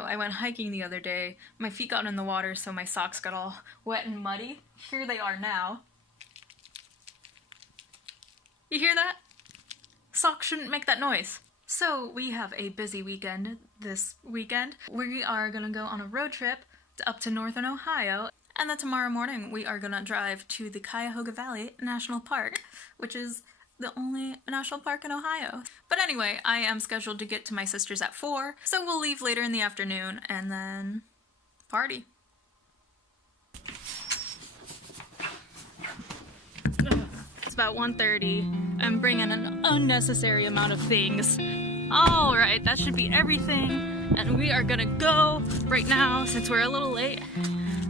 I went hiking the other day. My feet got in the water, so my socks got all wet and muddy. Here they are now. You hear that? Socks shouldn't make that noise. So we have a busy weekend this weekend. We are gonna go on a road trip up to northern Ohio, and then tomorrow morning we are gonna drive to the Cuyahoga Valley National Park, which is the only national park in Ohio. But anyway, I am scheduled to get to my sister's at 4, so we'll leave later in the afternoon and then party. It's about 1:30. I'm bringing an unnecessary amount of things. Alright, that should be everything. And we are gonna go right now, since we're a little late.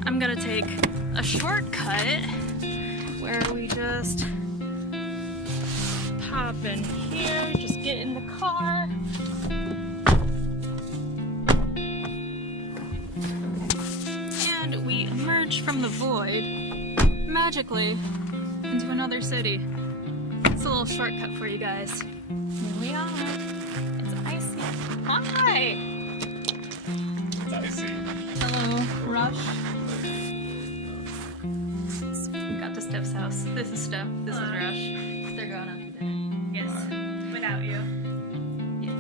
I'm gonna take a shortcut where we just hop in here, just get in the car. And we emerge from the void, magically, into another city. It's a little shortcut for you guys. Here we are. It's icy. Hi! It's icy. Hello, Rush. We got to Steph's house. This is Steph. This is Rush. They're going out to dinner. Yes. Without you. Yes.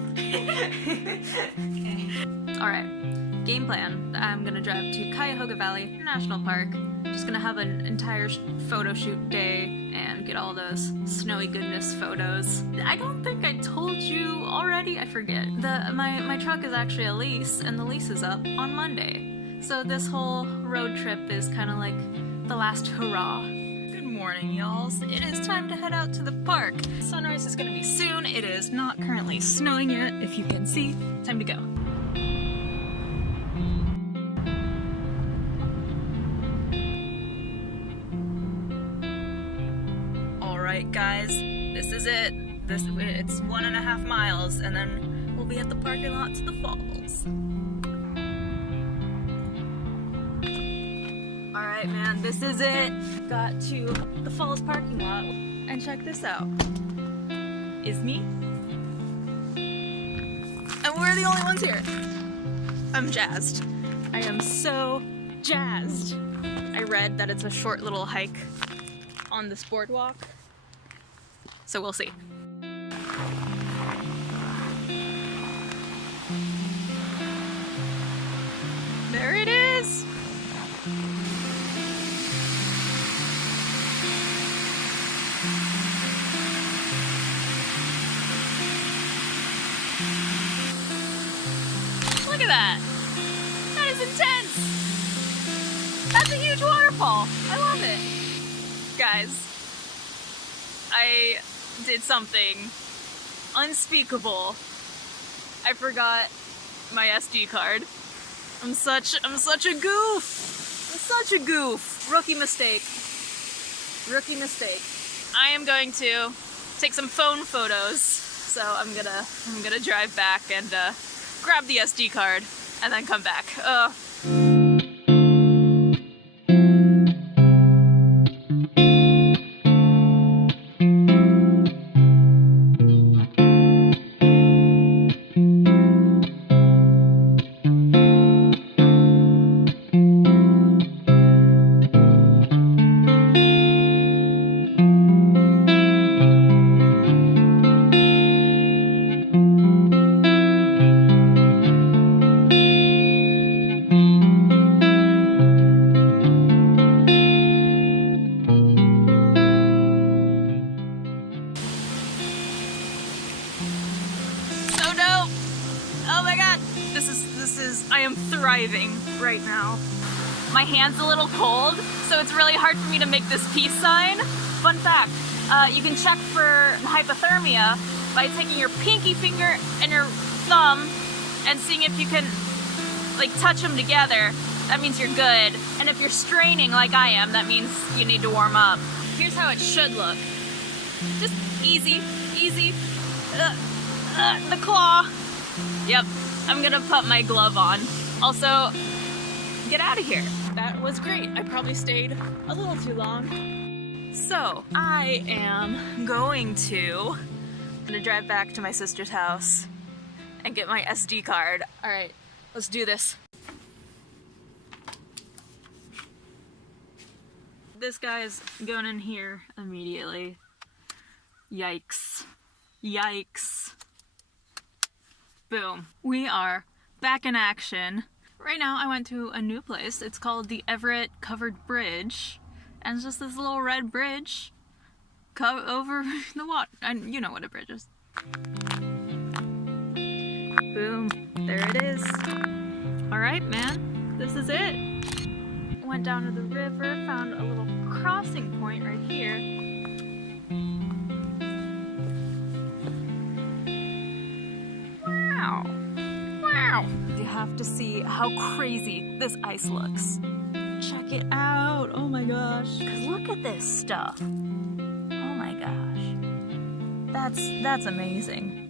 Okay. Alright. Game plan. I'm gonna drive to Cuyahoga Valley National Park. Just gonna have an entire photo shoot day and get all those snowy goodness photos. I don't think I told you already. I forget. My truck is actually a lease, and the lease is up on Monday. So this whole road trip is kind of like the last hurrah. Good morning, y'alls. It is time to head out to the park. Sunrise is gonna be soon. It is not currently snowing yet, if you can see. Time to go. Alright guys, this is it. It's 1.5 miles, and then we'll be at the parking lot to the falls. Alright man, this is it. Got to the falls parking lot, and check this out. Is me. And we're the only ones here. I'm jazzed. I am so jazzed. I read that it's a short little hike on this boardwalk. So we'll see. There it is! Look at that! That is intense! That's a huge waterfall! I love it! Guys, I did something unspeakable. I forgot my SD card. I'm such a goof! I'm such a goof! Rookie mistake. Rookie mistake. I am going to take some phone photos, so I'm gonna drive back and grab the SD card and then come back. I am thriving right now. My hand's a little cold, so it's really hard for me to make this peace sign. Fun fact, you can check for hypothermia by taking your pinky finger and your thumb and seeing if you can like touch them together. That means you're good. And if you're straining like I am, that means you need to warm up. Here's how it should look. Just easy, easy. The claw. Yep. I'm gonna put my glove on. Also, get out of here. That was great. I probably stayed a little too long. So, I am going to drive back to my sister's house and get my SD card. Alright, Let's do this. This guy is going in here immediately. Yikes. Yikes. Boom. We are back in action. Right now I went to a new place. It's called the Everett Covered Bridge. And it's just this little red bridge over the water. And you know what a bridge is. Boom. There it is. Alright, man. This is it. Went down to the river, found a little crossing point right here. Wow. Wow. You have to see how crazy this ice looks. Check it out. Oh my gosh. 'Cause look at this stuff. Oh my gosh. That's amazing.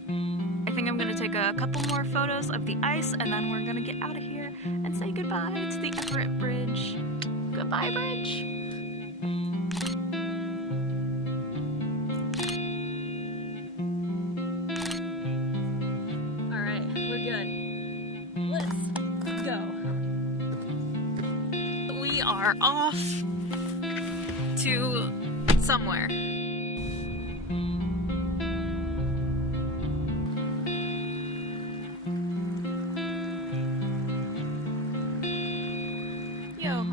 I think I'm gonna take a couple more photos of the ice and then we're gonna get out of here and say goodbye to the Everett Bridge. Goodbye, bridge. Alright, we're good. Let's go. We are off to somewhere.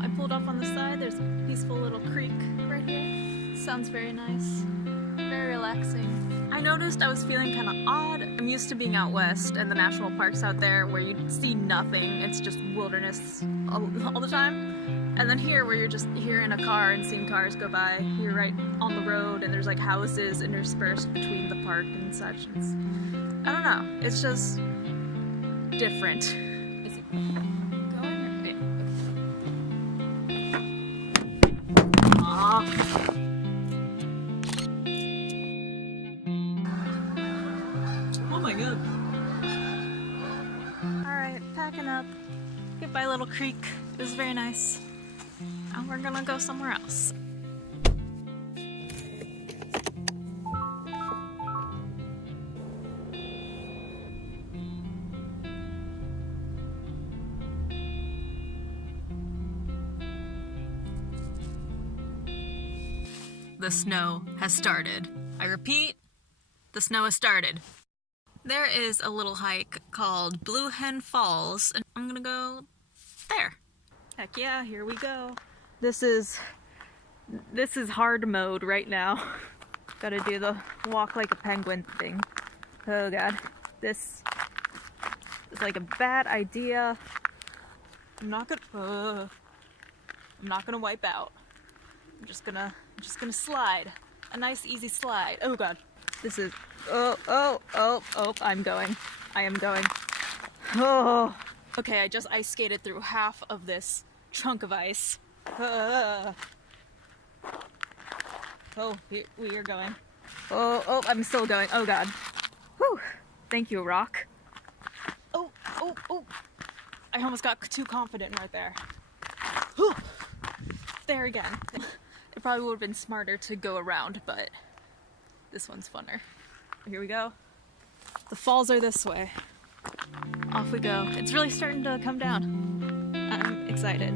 I pulled off on the side. There's a peaceful little creek right here. Sounds very nice. Very relaxing. I noticed I was feeling kind of odd. I'm used to being out west and the national parks out there where you see nothing. It's just wilderness all the time. And then here where you're just here in a car and seeing cars go by. You're right on the road and there's like houses interspersed between the park and such. I don't know. It's just different. Is it going or? Oh my god. Alright, packing up. Goodbye, little creek. It was very nice. And we're gonna go somewhere else. The snow has started. I repeat, the snow has started. There is a little hike called Blue Hen Falls, and I'm gonna go there. Heck yeah, here we go. This is hard mode right now. Gotta do the walk like a penguin thing. Oh god, this is like a bad idea. I'm not gonna wipe out. I'm just gonna slide. A nice easy slide. Oh god. This is oh, I'm going. I am going. Oh. Okay, I just ice skated through half of this chunk of ice. Oh, we are going. Oh, I'm still going. Oh god. Whew. Thank you, rock. Oh. I almost got too confident right there. Whew. There again. It probably would have been smarter to go around, but this one's funner. Here we go. The falls are this way. Off we go. It's really starting to come down. I'm excited.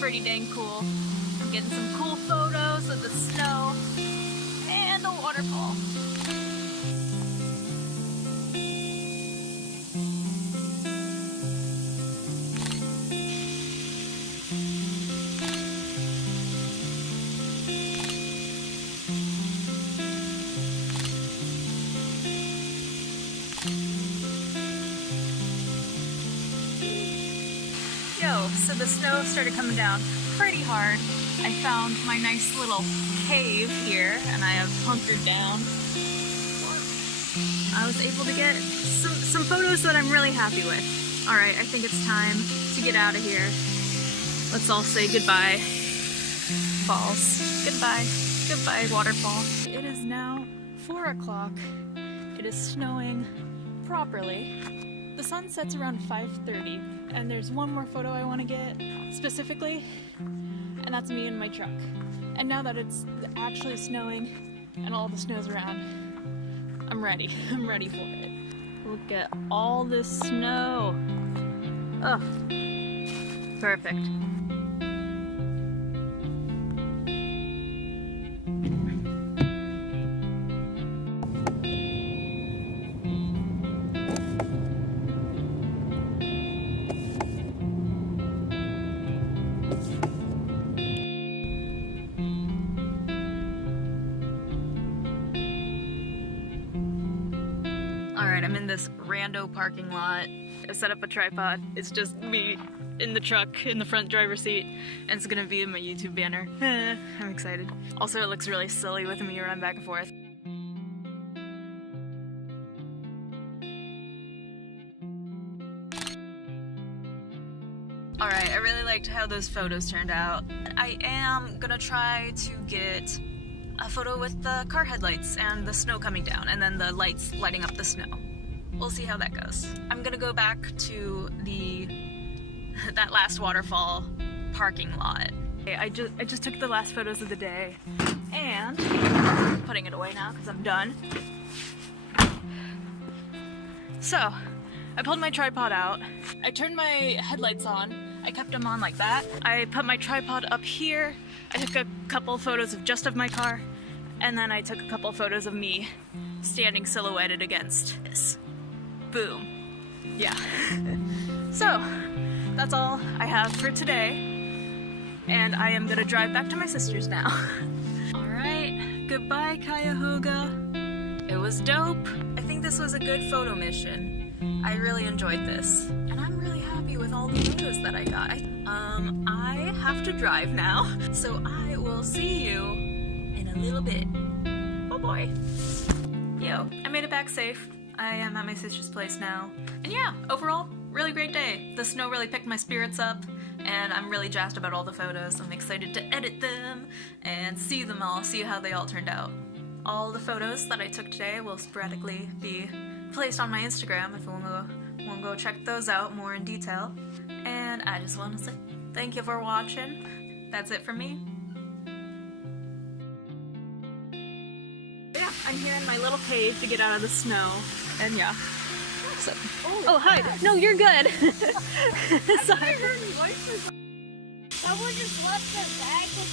Pretty dang cool. I'm getting some cool photos of the snow and the waterfall. So the snow started coming down pretty hard. I found my nice little cave here, and I have hunkered down. I was able to get some photos that I'm really happy with. Alright, I think it's time to get out of here. Let's all say goodbye, falls. Goodbye. Goodbye, waterfall. It is now 4 o'clock. It is snowing properly. The sun sets around 5:30, and there's one more photo I want to get specifically, and that's me in my truck. And now that it's actually snowing and all the snow's around, I'm ready. I'm ready for it. Look at all this snow. Ugh. Perfect. Alright, I'm in this rando parking lot. I set up a tripod. It's just me in the truck in the front driver's seat, and it's gonna be in my YouTube banner. I'm excited. Also, it looks really silly with me running back and forth. Alright, I really liked how those photos turned out. I am gonna try to get a photo with the car headlights and the snow coming down, and then the lights lighting up the snow. We'll see how that goes. I'm gonna go back to that last waterfall parking lot. Okay, I just took the last photos of the day, and I'm putting it away now because I'm done. So, I pulled my tripod out. I turned my headlights on. I kept them on like that. I put my tripod up here. I took a couple photos of my car, and then I took a couple photos of me standing silhouetted against this. Boom. Yeah. So, that's all I have for today, and I am gonna drive back to my sister's now. Alright, goodbye Cuyahoga. It was dope. I think this was a good photo mission. I really enjoyed this, and I'm really happy with all the photos that I got. I have to drive now, so I will see you in a little bit. Oh boy. Yo, I made it back safe. I am at my sister's place now. And yeah, overall, really great day. The snow really picked my spirits up, and I'm really jazzed about all the photos. I'm excited to edit them and see them all, see how they all turned out. All the photos that I took today will sporadically be placed on my Instagram if you want to go check those out more in detail. And I just want to say thank you for watching. That's it from me. Yeah, I'm here in my little cave to get out of the snow, and yeah. So, oh hi! No, you're good. Sorry. Someone just left their bag with